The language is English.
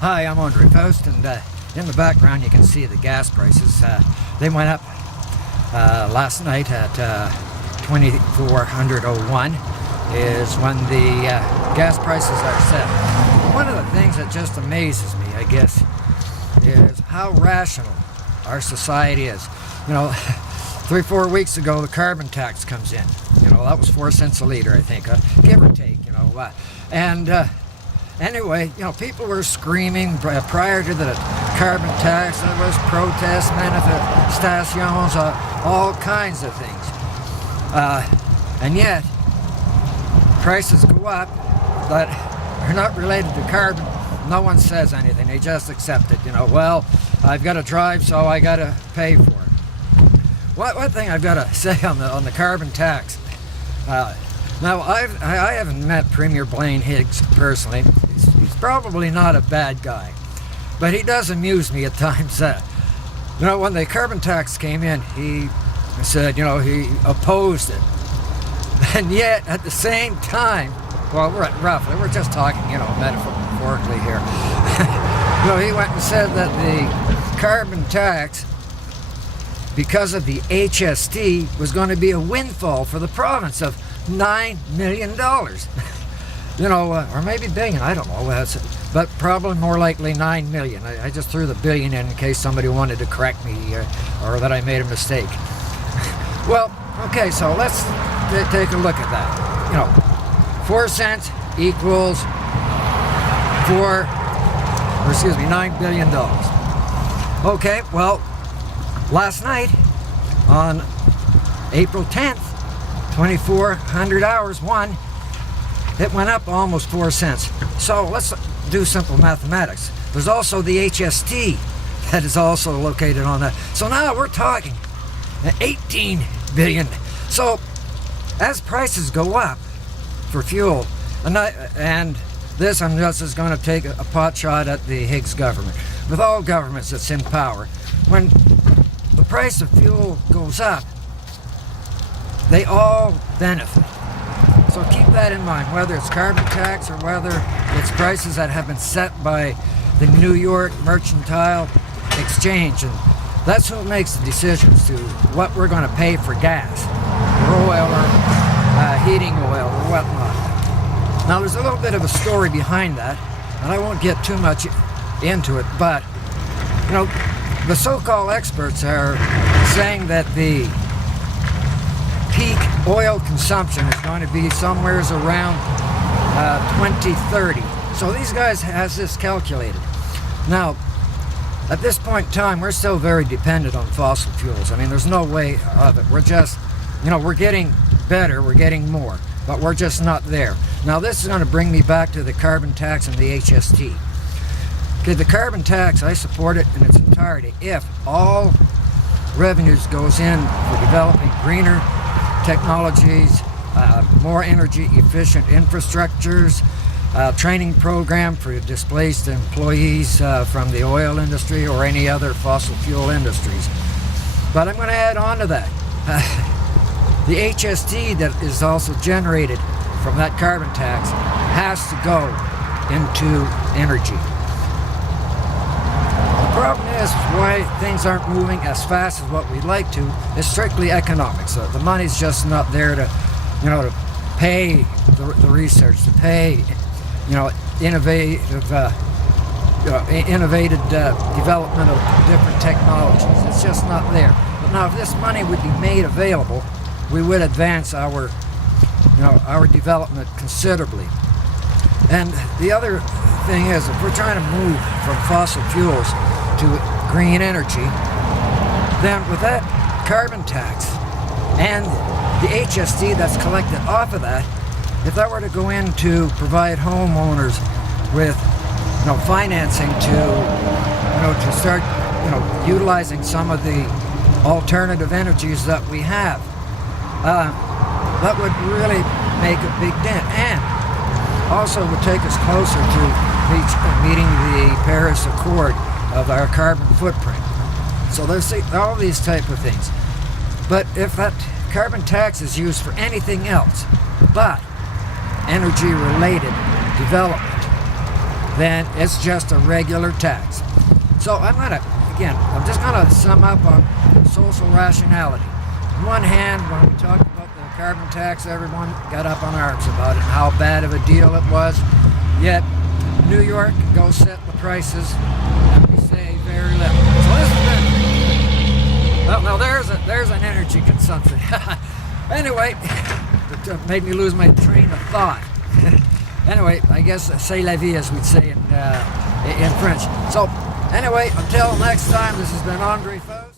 Hi, I'm Andre Faust, and in the background you can see the gas prices. They went up last night at 2401 is when the gas prices are set. One of the things that just amazes me, I guess, is how rational our society is. You know, 3-4 weeks ago the carbon tax comes in. You know, that was 4 cents a litre, I think, give or take, you know. Anyway, you know, people were screaming prior to the carbon tax. There was protests, manifestations, all kinds of things. And yet, prices go up that are not related to carbon. No one says anything. They just accept it. You know, well, I've got to drive, so I got to pay for it. One thing I've got to say on the carbon tax. Now, I haven't met Premier Blaine Higgs personally. He's probably not a bad guy, but he does amuse me at times. You know, when the carbon tax came in, he said, you know, he opposed it. And yet, at the same time, well, roughly, we're just talking, you know, metaphorically here. You know, he went and said that the carbon tax, because of the HST, was going to be a windfall for the province of $9 million. You know, or maybe billion, I don't know, but probably more likely 9 million. I just threw the billion in case somebody wanted to correct me or that I made a mistake. Well, okay, so let's take a look at that. You know, 4 cents equals $9 billion. Okay, well, last night on April 10th, 2400 hours, it went up almost 4 cents. So let's do simple mathematics. There's also the HST that is also located on that. So now we're talking 18 billion. So as prices go up for fuel, and this I'm just going to take a pot shot at the Higgs government. With all governments that's in power, when the price of fuel goes up, they all benefit. So keep that in mind, whether it's carbon tax or whether it's prices that have been set by the New York Mercantile Exchange. And that's who makes the decisions to what we're going to pay for gas, or oil, or heating oil, or whatnot. Now, there's a little bit of a story behind that, and I won't get too much into it, but, you know, the so-called experts are saying that the peak oil consumption is going to be somewhere around 2030. So these guys has this calculated. Now, at this point in time, we're still very dependent on fossil fuels. I mean, there's no way of it. We're just, you know, we're getting better, we're getting more, but we're just not there. Now, this is going to bring me back to the carbon tax and the HST. Okay, the carbon tax, I support it in its entirety if all revenues goes in for developing greener technologies, more energy efficient infrastructures, training program for displaced employees from the oil industry or any other fossil fuel industries. But I'm going to add on to that. The HST that is also generated from that carbon tax has to go into energy. The problem is why things aren't moving as fast as what we'd like to is strictly economics. So the money's just not there to, you know, to pay the research, to pay, you know, innovative development of different technologies. It's just not there. But now, if this money would be made available, we would advance our, you know, our development considerably. And the other thing is, if we're trying to move from fossil fuels to green energy, then with that carbon tax and the HST that's collected off of that, if that were to go in to provide homeowners with, you know, financing to, you know, to start, you know, utilizing some of the alternative energies that we have, that would really make a big dent, and also would take us closer to meeting the Paris Accord of our carbon footprint. So there's all these type of things. But if that carbon tax is used for anything else but energy-related development, then it's just a regular tax. So I'm just gonna sum up on social rationality. On one hand, when we talked about the carbon tax, everyone got up on arms about it and how bad of a deal it was. Yet New York can go set the prices, and we say very little. So this has been, well, now there's an energy consumption. Anyway, it made me lose my train of thought. Anyway, I guess c'est la vie, as we'd say in French. So anyway, until next time, this has been Andre Fose.